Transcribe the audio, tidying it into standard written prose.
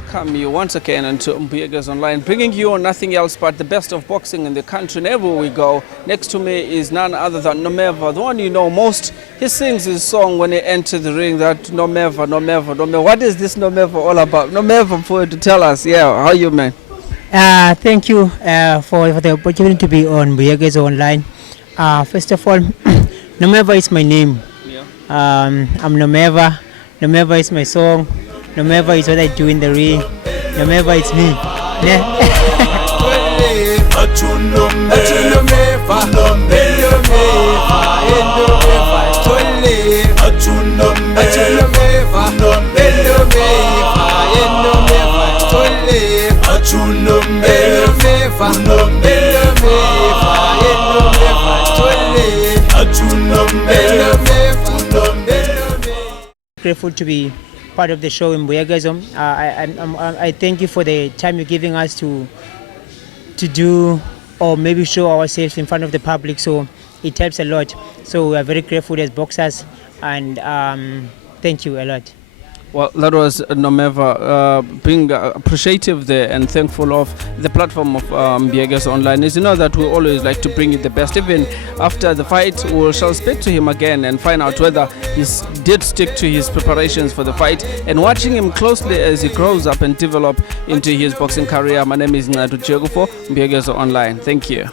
welcome you once again into Mbuyekezo Online, bringing you nothing else but the best of boxing in the country. And everywhere we go, next to me is none other than Nomeva, the one you know most. He sings his song when he enters the ring, that Nomeva, Nomeva, Nomeva. What is this Nomeva all about? Nomeva, for you to tell us, how are you, man? Thank you for the opportunity to be on Mbuyekezo Online. First of all, Nomeva is my name. I'm Nomeva. Nomeva is my song. Nomeva is what I do in the ring. Nomeva is me. Grateful to be part of the show in Mbuyekezo. I thank you for the time you're giving us to do or maybe show ourselves in front of the public, so it helps a lot. So we are very grateful as boxers, and thank you a lot. Well, that was Nomeva being appreciative there and thankful of the platform of Mbuyekezo Online. As you know that we always like to bring you the best. Even after the fight, we shall speak to him again and find out whether he did stick to his preparations for the fight, and watching him closely as he grows up and develop into his boxing career. My name is Mbuyekezo for Mbuyekezo Online. Thank you.